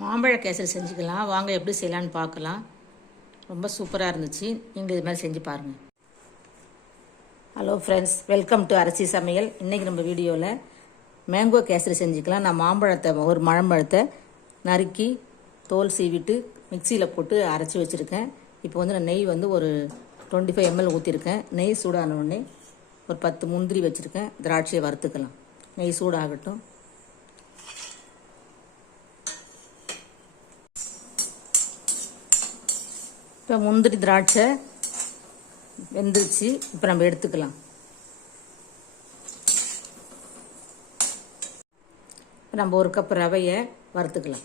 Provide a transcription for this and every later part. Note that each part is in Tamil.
மாம்பழ கேசரி செஞ்சுக்கலாம். வாங்க எப்படி செய்யலான்னு பார்க்கலாம். ரொம்ப சூப்பராக இருந்துச்சு. நீங்கள் இது மாதிரி செஞ்சு பாருங்கள் ஹலோ ஃப்ரெண்ட்ஸ் வெல்கம் டு அரிசி சமையல். இன்றைக்கி நம்ம வீடியோவில் மேங்கோ கேசரி செஞ்சுக்கலாம். நான் மாம்பழத்தை ஒரு மழம்பழத்தை நறுக்கி தோல் சீவிட்டு மிக்சியில் போட்டு அரைச்சி வச்சுருக்கேன். இப்போ வந்து நான் நெய் வந்து ஒரு டுவெண்ட்டி ஃபைவ் எம்எல் ஊற்றிருக்கேன் நெய் சூடான உடனே ஒரு பத்து முந்திரி வச்சுருக்கேன். திராட்சையை வறுத்துக்கலாம். நெய் சூடாகட்டும். இப்போ முந்திரி திராட்சை வெந்துருச்சு. இப்போ நம்ம எடுத்துக்கலாம். இப்போ நம்ம ஒரு கப் ரவையை வறுத்துக்கலாம்.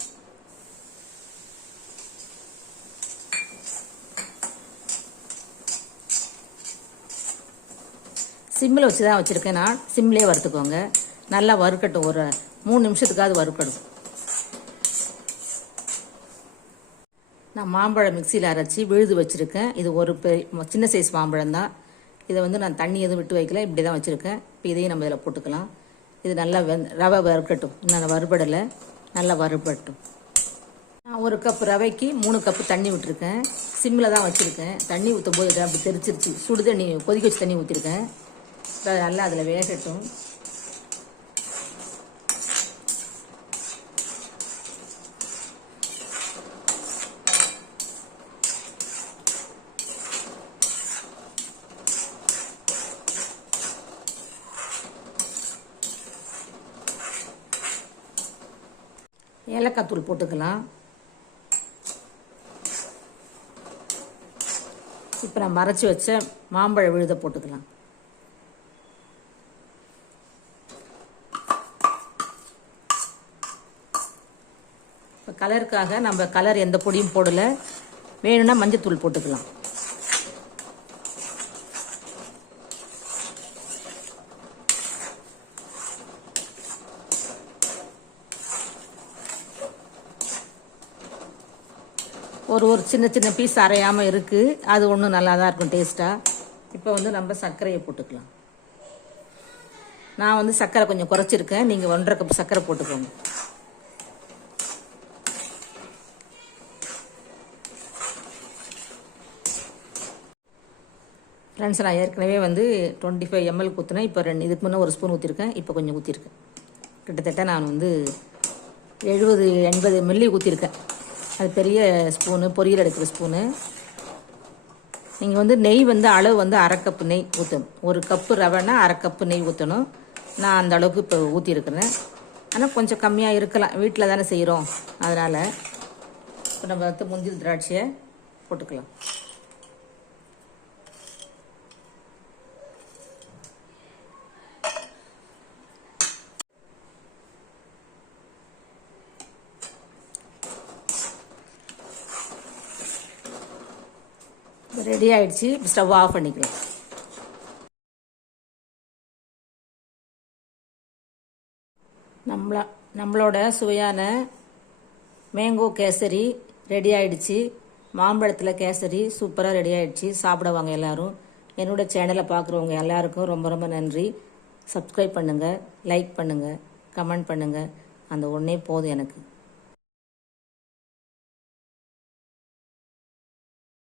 சிம்மில் வச்சு தான் வச்சுருக்கேன் நான். சிம்லேயே வறுத்துக்கோங்க. நல்லா வறுக்கட்டும். ஒரு மூணு நிமிஷத்துக்காவது வறுக்கணும் நான் மாம்பழம் மிக்சியில் அரைச்சி விழுது வச்சுருக்கேன். இது ஒரு பெரிய சின்ன சைஸ் மாம்பழம் தான். இதை வந்து நான் தண்ணி எதுவும் விட்டு வைக்கல. இப்படி தான் வச்சுருக்கேன். இப்போ இதையும் நம்ம இதில் போட்டுக்கலாம். இது நல்லா வெந் ரவை வறுக்கட்டும். இன்னும் வறுபடலை. நல்லா வறுபட்டும். நான் ஒரு கப் ரவைக்கு மூணு கப்பு தண்ணி விட்டுருக்கேன். சிம்மில் தான் வச்சுருக்கேன். தண்ணி ஊற்றும் போது அப்படி தெரிச்சிருச்சு. சுடு தண்ணி கொதிக்க வச்சு தண்ணி ஊற்றிருக்கேன் இப்போ நல்லா அதில் வேகட்டும். ஏலக்காய் தூள் போட்டுக்கலாம். இப்போ நான் மறைச்சி வச்ச மாம்பழ விழுதை போட்டுக்கலாம். இப்போ கலருக்காக நம்ம கலர் எந்த பொடியும் போடலை. வேணும்னா மஞ்சத்தூள் போட்டுக்கலாம். ஒரு ஒரு சின்ன சின்ன பீஸ் அரையாமல் இருக்குது அது ஒன்றும் நல்லா தான் இருக்கும் டேஸ்ட்டாக இப்போ வந்து நம்ம சர்க்கரையை போட்டுக்கலாம். நான் வந்து சர்க்கரை கொஞ்சம் குறைச்சிருக்கேன். நீங்கள் ஒன்றரை கப் சர்க்கரை போட்டுக்கோங்க. ஃப்ரெண்ட்ஸ் நான் ஏற்கனவே வந்து டுவெண்ட்டி ஃபைவ் எம்எல் ஊற்றினேன் இப்போ ரெண்டு இதுக்கு முன்னே ஒரு ஸ்பூன் ஊற்றிருக்கேன் இப்போ கொஞ்சம் ஊற்றிருக்கேன் கிட்டத்தட்ட நான் வந்து எழுபது எண்பது மில்லி ஊற்றிருக்கேன் அது பெரிய ஸ்பூனு பொரியல் எடுக்கிற ஸ்பூனு. நீங்கள் வந்து நெய் வந்து அளவு வந்து அரை கப்பு நெய் ஊற்றணும் ஒரு கப்பு ரவைனா அரை கப்பு நெய் ஊற்றணும் நான் அந்த அளவுக்கு இப்போ ஊற்றிருக்கிறேன் ஆனால் கொஞ்சம் கம்மியாக இருக்கலாம். வீட்டில் தானே செய்கிறோம் அதனால் இப்போ நம்ம வந்து முந்திரி திராட்சையை போட்டுக்கலாம். ரெடி ஆயிடுச்சு. ஸ்டவ் ஆஃப் பண்ணிக்கலாம் நம்மள நம்மளோட சுவையான மேங்கோ கேசரி ரெடி ஆயிடுச்சு. மாம்பழத்தில் கேசரி சூப்பராக ரெடி ஆயிடுச்சு. சாப்பிடுவாங்க எல்லாரும். என்னோட சேனலை பார்க்குறவங்க எல்லாருக்கும் ரொம்ப ரொம்ப நன்றி. சப்ஸ்கிரைப் பண்ணுங்கள் லைக் பண்ணுங்கள் கமெண்ட் பண்ணுங்கள் அந்த ஒன்றே போதும் எனக்கு.